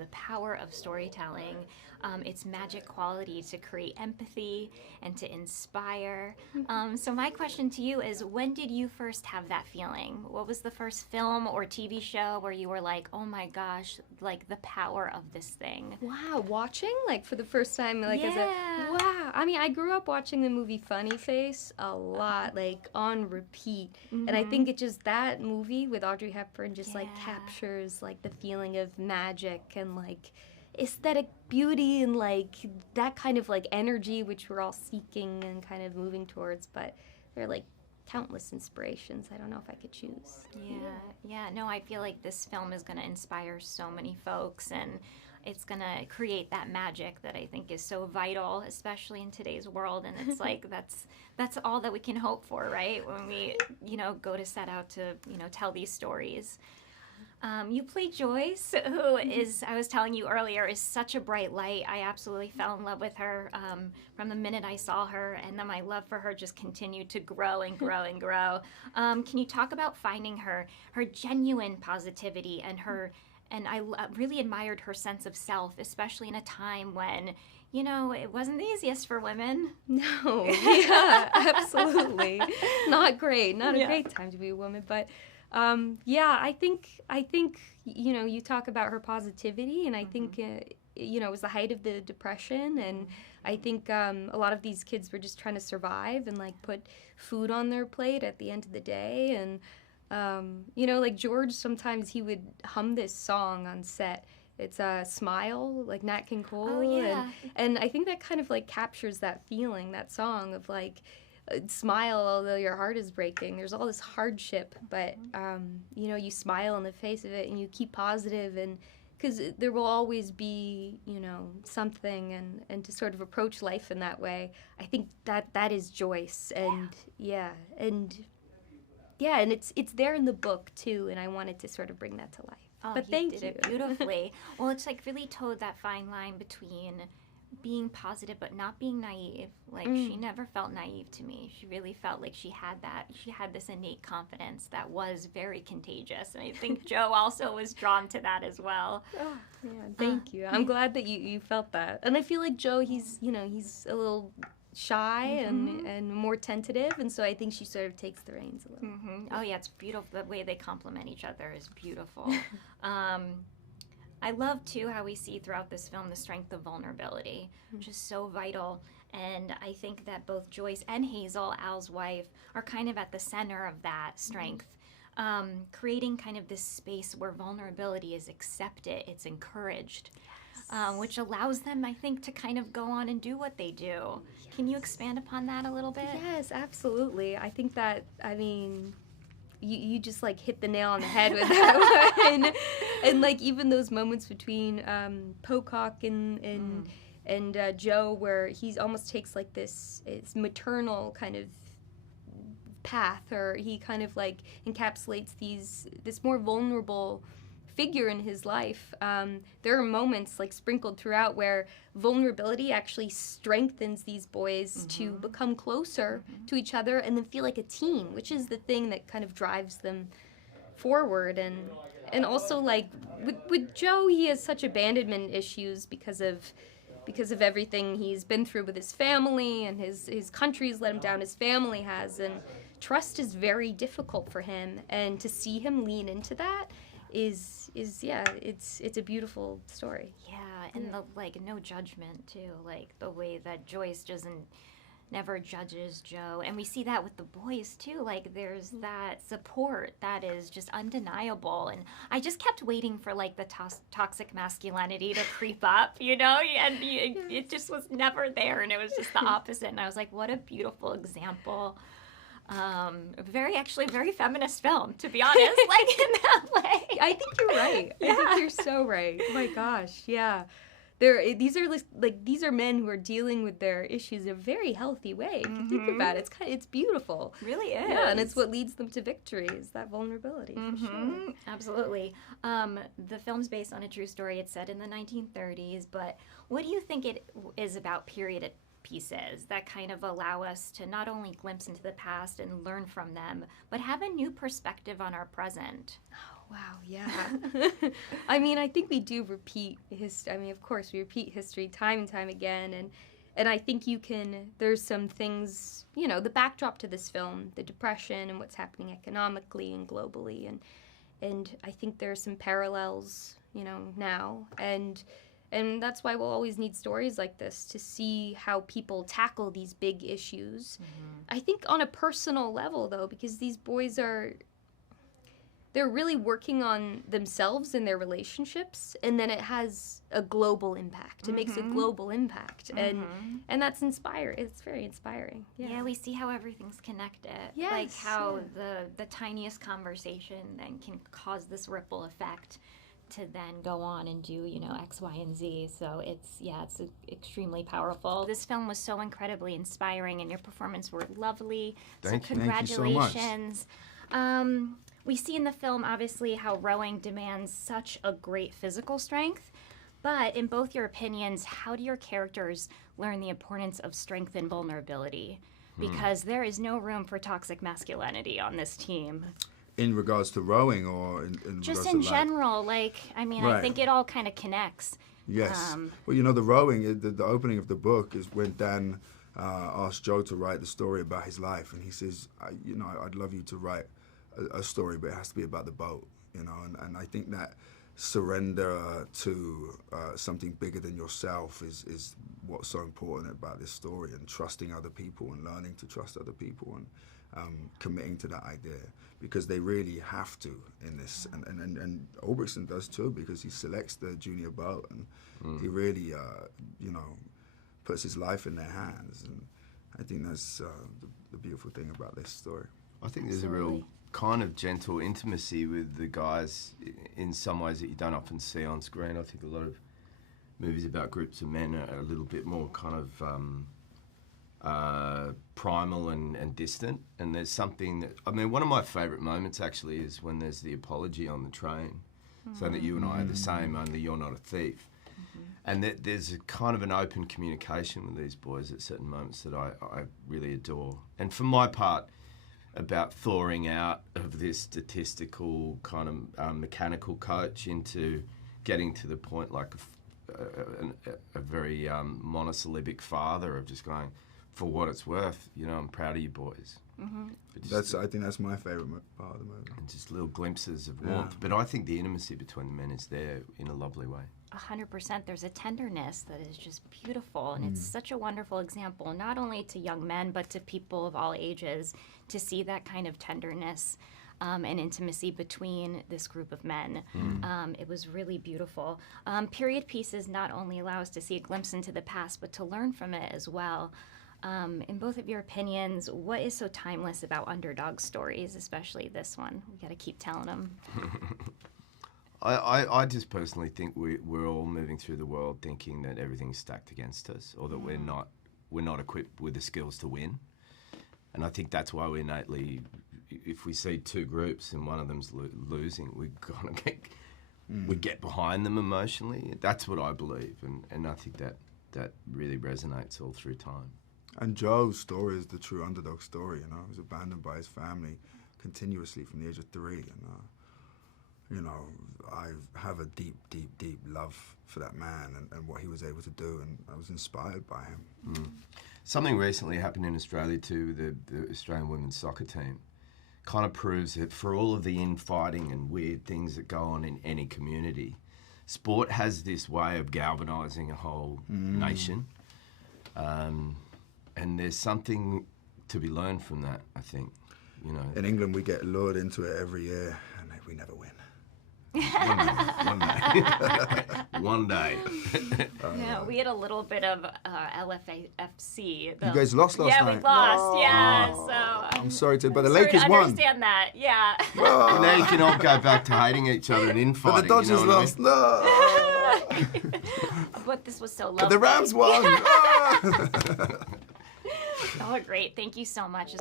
the power of storytelling, its magic quality to create empathy and to inspire. So my question to you is, when did you first have that feeling? What was the first film or TV show where you were like, oh my gosh, like the power of this thing? Wow, watching like for the first time, like as a Yeah. wow. I mean, I grew up watching the movie Funny Face a lot, like on repeat, and I think it just that movie with Audrey Hepburn just like Yeah. captures like the feeling of magic and like aesthetic beauty and like that kind of like energy which we're all seeking and kind of moving towards. But there are like countless inspirations. I don't know if I could choose. Yeah. No, I feel like this film is going to inspire so many folks, and it's going to create that magic that I think is so vital, especially in today's world. And it's like that's all that we can hope for, right? When we, go to set out to, tell these stories. You play Joyce, who is, I was telling you earlier, is such a bright light. I absolutely fell in love with her from the minute I saw her, and then my love for her just continued to grow and grow and grow. Can you talk about finding her genuine positivity and I really admired her sense of self, especially in a time when, it wasn't the easiest for women. No, yeah, absolutely. Not great. Not a great time to be a woman, but I think you talk about her positivity, and I think it was the height of the Depression, and I think a lot of these kids were just trying to survive and like put food on their plate at the end of the day, and like George, sometimes he would hum this song on set. It's Smile, like Nat King Cole. Oh, yeah. And I think that kind of like captures that feeling, that song of like, smile although your heart is breaking. There's all this hardship, but you smile in the face of it and you keep positive, and because there will always be something, and to sort of approach life in that way, I think that is Joyce. And and it's there in the book too, and I wanted to sort of bring that to life. Oh, but he thank did you. it beautifully. Well, it's like really towed that fine line between being positive but not being naive. Like she never felt naive to me. She really felt like she had this innate confidence that was very contagious, and I think Joe also was drawn to that as well. Oh, yeah, thank you. I'm glad that you felt that. And I feel like Joe, he's a little shy and more tentative, and so I think she sort of takes the reins a little. Oh yeah, it's beautiful. The way they complement each other is beautiful. I love, too, how we see throughout this film the strength of vulnerability, which is so vital. And I think that both Joyce and Hazel, Al's wife, are kind of at the center of that strength, creating kind of this space where vulnerability is accepted, it's encouraged, which allows them, I think, to kind of go on and do what they do. Yes. Can you expand upon that a little bit? Yes, absolutely. I think that, you just like hit the nail on the head with that one. And like even those moments between Pocock and Joe, where he almost takes like this maternal kind of path, or he kind of like encapsulates this more vulnerable figure in his life. There are moments like sprinkled throughout where vulnerability actually strengthens these boys to become closer to each other and then feel like a team, which is the thing that kind of drives them forward. And also like with Joe, he has such abandonment issues because of everything he's been through with his family, and his country's let him down, his family has, and trust is very difficult for him, and to see him lean into that is it's a beautiful story. Yeah, and the like no judgment too, like the way that Joyce never judges Joe, and we see that with the boys too. Like there's that support that is just undeniable, and I just kept waiting for like the toxic masculinity to creep up, and it just was never there, and it was just the opposite. And I was like, what a beautiful example. Very feminist film, to be honest, like in that way. I think you're right. Yeah. I think you're so right. Oh my gosh, yeah. These are men who are dealing with their issues in a very healthy way. If you think about it, it's beautiful. It really is. Yeah, and it's what leads them to victory, is that vulnerability. For sure. Absolutely. The film's based on a true story. It's set in the 1930s, but what do you think it is about period pieces that kind of allow us to not only glimpse into the past and learn from them, but have a new perspective on our present? Wow, yeah. I mean, I think we do repeat history. I mean, of course, we repeat history time and time again, and I think there's some things, the backdrop to this film, the Depression and what's happening economically and globally, and I think there's some parallels, now, and that's why we'll always need stories like this to see how people tackle these big issues. Mm-hmm. I think on a personal level, though, because these boys they're really working on themselves and their relationships, and then it has a global impact. It makes a global impact, and that's inspiring. It's very inspiring. Yeah, we see how everything's connected. Yes, like how the tiniest conversation then can cause this ripple effect to then go on and do, X, Y, and Z. So it's extremely powerful. This film was so incredibly inspiring, and your performance were lovely. Thank you. Congratulations. We see in the film, obviously, how rowing demands such a great physical strength. But in both your opinions, how do your characters learn the importance of strength and vulnerability? Because there is no room for toxic masculinity on this team. In regards to rowing, or in just regards in to general, right. I think it all kind of connects. Yes. Well, the rowing, the opening of the book is when Dan asked Joe to write the story about his life, and he says, I'd love you to write a story, but it has to be about the boat, and I think that surrender to something bigger than yourself is what's so important about this story, and trusting other people and learning to trust other people, and committing to that idea, because they really have to in this, and Ulbrichtson does too, because he selects the junior boat, and he really puts his life in their hands, and I think that's the beautiful thing about this story. I think there's a real kind of gentle intimacy with the guys in some ways that you don't often see on screen. I think a lot of movies about groups of men are a little bit more kind of primal and distant, and there's something that, one of my favourite moments actually is when there's the apology on the train, so that you and I are the same, only you're not a thief. And there's a kind of an open communication with these boys at certain moments that I really adore. And for my part, about thawing out of this statistical kind of mechanical coach into getting to the point like a very monosyllabic father of just going, for what it's worth, I'm proud of you boys. I think that's my favourite part of the movie. And just little glimpses of warmth. But I think the intimacy between the men is there in a lovely way. 100%. There's a tenderness that is just beautiful, and it's such a wonderful example, not only to young men, but to people of all ages, to see that kind of tenderness and intimacy between this group of men. It was really beautiful. Period pieces not only allow us to see a glimpse into the past, but to learn from it as well. In both of your opinions, what is so timeless about underdog stories, especially this one? We got to keep telling them. I just personally think we're all moving through the world thinking that everything's stacked against us, or that we're not equipped with the skills to win. And I think that's why we innately, if we see two groups and one of them's losing, we get behind them emotionally. That's what I believe, and I think that really resonates all through time. And Joe's story is the true underdog story. He was abandoned by his family continuously from the age of 3, and I have a deep, deep, deep love for that man and what he was able to do, and I was inspired by him. Something recently happened in Australia too, the Australian women's soccer team. Kind of proves that for all of the infighting and weird things that go on in any community, sport has this way of galvanising a whole nation. And there's something to be learned from that, I think. In England, we get lured into it every year, and we never win. One day. Yeah, we had a little bit of LFAFC. You guys lost last night? Yeah, we lost. Yeah, so I'm sorry but the sorry Lakers to won. Understand that? Yeah. And now you can all go back to hating each other and infighting. But the Dodgers lost. No. But this was so lovely. But the Rams won. Oh, great! Thank you so much.